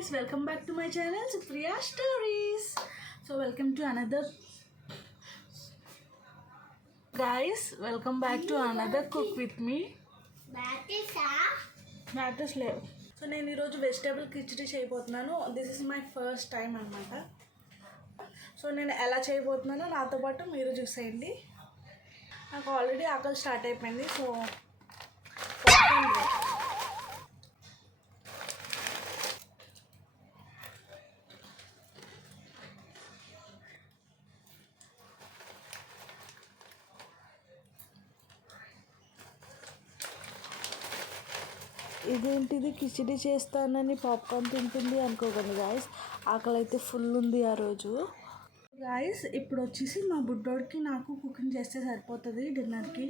guys, welcome back to my channel Supriya Stories. So welcome to another cook with me. Matters లేవు. So నేను ఈరోజు vegetable khichdi చేయబోతున్నాను. This is my first time అనమాట. So నేను ఎలా చేయబోతున్నానో నాతో పాటు మీరు చూసేయండి. నాకు ఆల్రెడీ ఆకలి స్టార్ట్ అయిపోయింది. సో ఇదేంటిది కిచిడి చేస్తానని పాప్కార్న్ తింటుంది అనుకోకండి గాయస్. ఆకలి అయితే ఫుల్ ఉంది ఆ రోజు. గాయస్ ఇప్పుడు వచ్చేసి మా బుడ్డోడికి నాకు కుకింగ్ చేస్తే సరిపోతుంది డిన్నర్కి.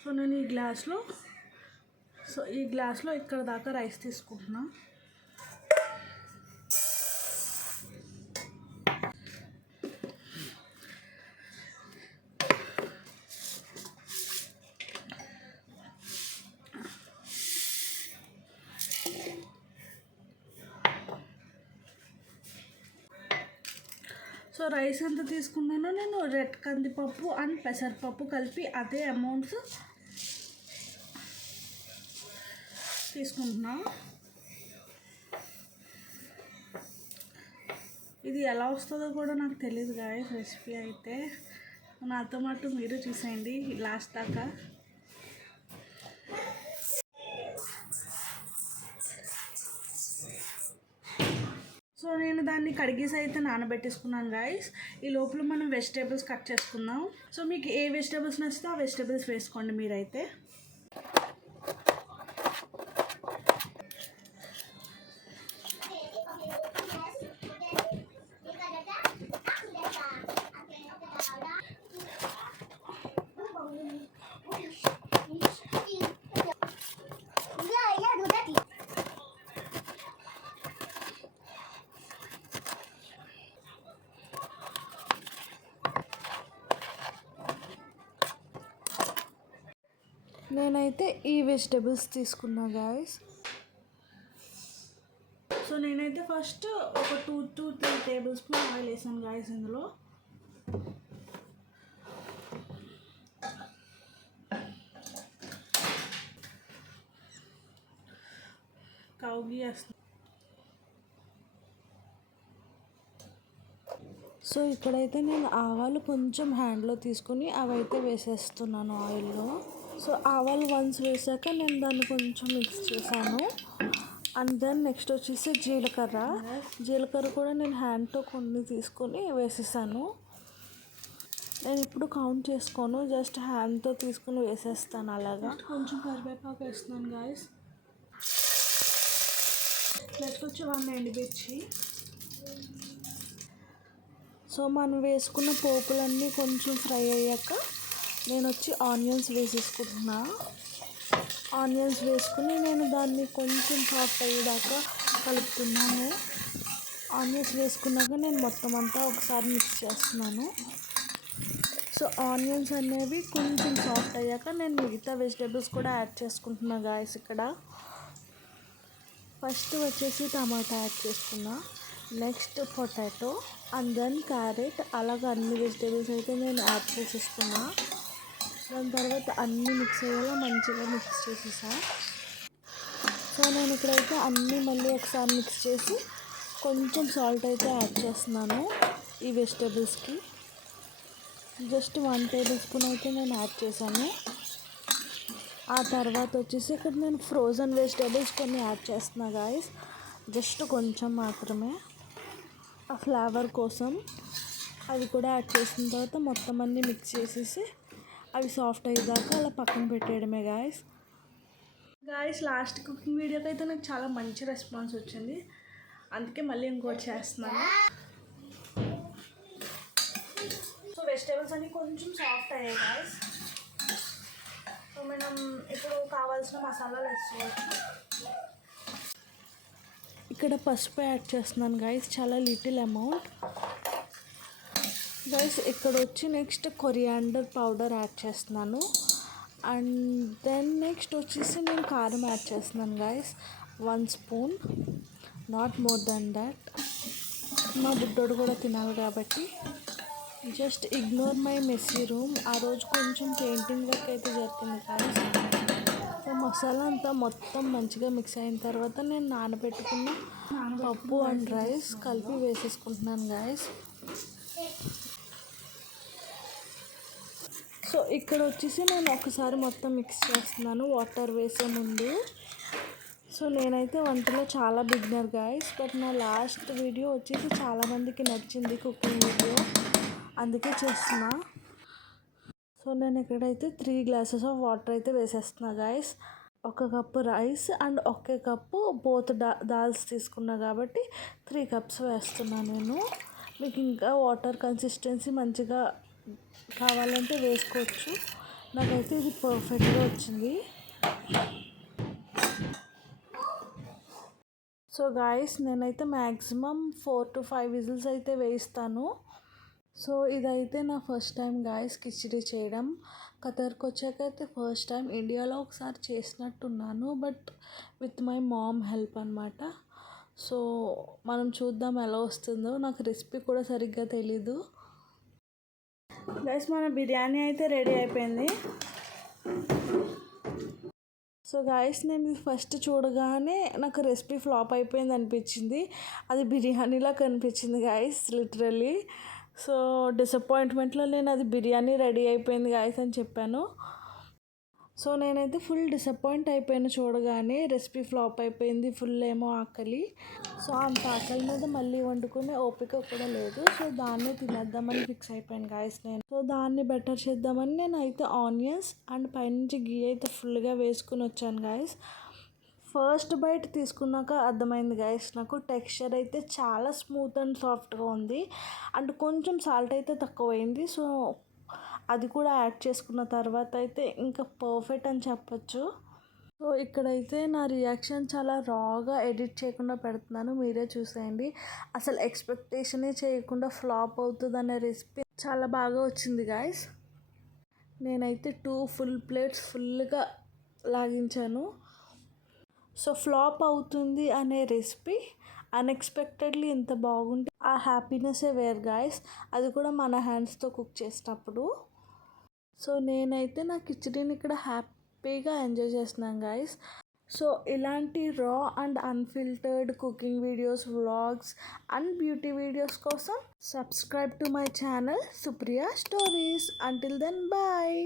సో నేను ఈ గ్లాస్లో ఇక్కడ దాకా రైస్ తీసుకుంటున్నా. సో రైస్ ఎంత తీసుకున్నానో నేను రెడ్ కందిపప్పు అండ్ పెసరపప్పు కలిపి అదే అమౌంట్స్ తీసుకుంటున్నా. ఇది ఎలా వస్తుందో కూడా నాకు తెలియదు గాయస్ రెసిపీ అయితే. నాతో పాటు మీరు చూసేయండి లాస్ట్ దాకా. సో నేను దాన్ని కడిగేసి అయితే నానబెట్టేసుకున్నాను గాయస్. ఈ లోపల మనం వెజిటేబుల్స్ కట్ చేసుకుందాం. సో మీకు ఏ వెజిటేబుల్స్ నచ్చితే ఆ వెజిటేబుల్స్ వేసుకోండి మీరైతే. నేనైతే ఈ వెజిటేబుల్స్ తీసుకున్నా గాయస్. సో నేనైతే ఫస్ట్ ఒక 2 to 3 టేబుల్ స్పూన్ ఆయిల్ వేసాను గాయస్. ఇందులో కౌగి వేస్తాను. సో ఇక్కడైతే నేను ఆవాలు కొంచెం హ్యాండ్లో తీసుకుని అవైతే వేసేస్తున్నాను ఆయిల్లో. సో ఆవాలు వన్స్ వేసాక నేను దాన్ని కొంచెం మిక్స్ చేశాను. అండ్ దెన్ నెక్స్ట్ వచ్చేసి జీలకర్ర కూడా నేను హ్యాండ్తో కొన్ని తీసుకొని వేసేసాను. నేను ఇప్పుడు కౌంట్ చేసుకోను, జస్ట్ హ్యాండ్తో తీసుకుని వేసేస్తాను అలాగా. కొంచెం కరివేపాకు వేస్తున్నాను గాయస్. నెక్స్ట్ వచ్చి 1 ఎండుమిర్చి. సో మనం వేసుకున్న పోపులన్నీ కొంచెం ఫ్రై అయ్యాక నేను వచ్చి ఆనియన్స్ వేసేసుకుంటున్నా. ఆనియన్స్ వేసుకుని నేను దాన్ని కొంచెం సాఫ్ట్ అయ్యేదాకా కలుపుతున్నాను. ఆనియన్స్ వేసుకున్నాక నేను మొత్తం అంతా ఒకసారి మిక్స్ చేస్తున్నాను. సో ఆనియన్స్ అనేవి కొంచెం సాఫ్ట్ అయ్యాక నేను మిగతా వెజిటేబుల్స్ కూడా యాడ్ చేసుకుంటున్నా గాయస్. ఇక్కడ ఫస్ట్ వచ్చేసి టమాటా యాడ్ చేసుకున్నా, next potato and then carrot, అలాగే అన్ని వెజిటేబుల్స్ అయితే నేను యాడ్ చేసేసుకున్నా. దాని తర్వాత అన్నీ మిక్స్ అయ్యేలా మంచిగా మిక్స్ చేసేసా. సో నేను ఇక్కడైతే అన్నీ మళ్ళీ ఒకసారి మిక్స్ చేసి కొంచెం సాల్ట్ అయితే యాడ్ చేస్తున్నాను ఈ వెజిటేబుల్స్కి. జస్ట్ 1 టేబుల్ స్పూన్ అయితే నేను యాడ్ చేశాను. ఆ తర్వాత వచ్చేసి ఇక్కడ నేను ఫ్రోజన్ వెజిటేబుల్స్ కొన్ని యాడ్ చేస్తున్నా గాయస్. జస్ట్ కొంచెం మాత్రమే ఆ ఫ్లేవర్ కోసం. అవి కూడా యాడ్ చేసిన తర్వాత మొత్తం అన్నీ మిక్స్ చేసేసి అవి సాఫ్ట్ అయ్యేదాకా అలా పక్కన పెట్టేయడమే గాయస్. లాస్ట్ కుకింగ్ వీడియోకి అయితే నాకు చాలా మంచి రెస్పాన్స్ వచ్చింది, అందుకే మళ్ళీ ఇంకోటి చేస్తున్నాను. సో వెజిటేబుల్స్ అన్నీ కొంచెం సాఫ్ట్ అయ్యాయి గాయస్. సో మనం ఇప్పుడు కావాల్సిన మసాలాలు వేసుకోవచ్చు. ఇక్కడ పసుపు యాడ్ చేస్తున్నాను గాయస్, చాలా లిటిల్ అమౌంట్. గైస్ ఇక్కడ వచ్చి నెక్స్ట్ కొరియాండర్ పౌడర్ యాడ్ చేస్తున్నాను. అండ్ దెన్ నెక్స్ట్ వచ్చేసి నేను కారం యాడ్ చేస్తున్నాను guys. 1 spoon, not more than that. మా బుడ్డోడు కూడా తినాలి కాబట్టి just ignore my messy room. ఆ రోజు కొంచెం పెయింటింగ్ వర్క్ అయితే జరిగింది కానీ సో మసాలా అంతా మొత్తం మంచిగా మిక్స్ అయిన తర్వాత నేను నానబెట్టుకున్న పప్పు అండ్ రైస్ కలిపి వేసేసుకుంటున్నాను గాయస్. సో ఇక్కడ వచ్చేసి నేను ఒకసారి మొత్తం మిక్స్ చేస్తున్నాను వాటర్ వేసే ముందు. సో నేనైతే వంటలో చాలా బిగినర్ గాయస్, బట్ నా లాస్ట్ వీడియో వచ్చేసి చాలామందికి నచ్చింది కుకింగ్ వీడియో, అందుకే చేస్తున్నా. సో నేను ఇక్కడైతే 3 గ్లాసెస్ ఆఫ్ వాటర్ అయితే వేసేస్తున్నా guys. 1 cup rice and 1 cup both dals తీసుకున్నా కాబట్టి 3 కప్స్ వేస్తున్నాను నేను. మీకు ఇంకా వాటర్ కన్సిస్టెన్సీ మంచిగా కావాలంటే వేసుకోవచ్చు. నాకైతే ఇది పర్ఫెక్ట్గా వచ్చింది. సో గాయస్ నేనైతే మ్యాక్సిమం 4 to 5 విజిల్స్ అయితే వేయిస్తాను. సో ఇదైతే నా ఫస్ట్ టైం గాయస్ కిచిడి చేయడం. ఖతర్కి వచ్చాకైతే ఫస్ట్ టైం. ఇండియాలో ఒకసారి చేసినట్టున్నాను but with my mom help అనమాట. సో మనం చూద్దాం ఎలా వస్తుందో. నాకు రెసిపీ కూడా సరిగ్గా తెలీదు గైస్. మన బిర్యానీ అయితే రెడీ అయిపోయింది. సో గాయస్ నేను ఇది ఫస్ట్ చూడగానే నాకు రెసిపీ ఫ్లాప్ అయిపోయింది అనిపించింది. అది బిర్యానీలా కనిపించింది గాయస్ లిటరల్లీ. సో డిసప్పాయింట్మెంట్లో నేను అది బిర్యానీ రెడీ అయిపోయింది గాయస్ అని చెప్పాను. సో నేనైతే ఫుల్ డిసప్పాయింట్ అయిపోయాను చూడగానే. రెసిపీ ఫ్లాప్ అయిపోయింది, ఫుల్ ఏమో ఆకలి. సో అంత ఆకలి మీద మళ్ళీ వండుకునే ఓపిక కూడా లేదు. సో దాన్ని తినేద్దామని ఫిక్స్ అయిపోయాను గాయస్ నేను. సో దాన్ని బెటర్ చేద్దామని నేను అయితే ఆనియన్స్ అండ్ పైనుంచి గీ అయితే ఫుల్గా వేసుకుని వచ్చాను గాయస్. ఫస్ట్ బైట్ తీసుకున్నాక అర్థమైంది గాయస్ నాకు టెక్స్చర్ అయితే చాలా స్మూత్ అండ్ సాఫ్ట్గా ఉంది. అండ్ కొంచెం సాల్ట్ అయితే తక్కువైంది. సో అది కూడా యాడ్ చేసుకున్న తర్వాత అయితే ఇంకా పర్ఫెక్ట్ అని చెప్పచ్చు. సో ఇక్కడైతే నా రియాక్షన్ చాలా రాగా ఎడిట్ చేయకుండా పెడుతున్నాను, మీరే చూసేయండి. అసలు ఎక్స్పెక్టేషనే చేయకుండా ఫ్లాప్ అవుతుంది అనే రెసిపీ చాలా బాగా వచ్చింది గాయస్. నేనైతే 2 ఫుల్ ప్లేట్స్ ఫుల్గా లాగించాను. సో ఫ్లాప్ అవుతుంది అనే రెసిపీ అన్ఎక్స్పెక్టెడ్లీ ఎంత బాగుంటే ఆ హ్యాపీనెస్సే వేర్ గాయస్, అది కూడా మన హ్యాండ్స్తో కుక్ చేసేటప్పుడు. సో నేనైతే నా కిచడీని ఇక్కడ హ్యాపీగా ఎంజాయ్ చేస్తున్నాను గాయస్. సో ఇలాంటి raw and unfiltered cooking videos, vlogs and beauty videos కోసం subscribe to my channel Supriya stories. Until then bye.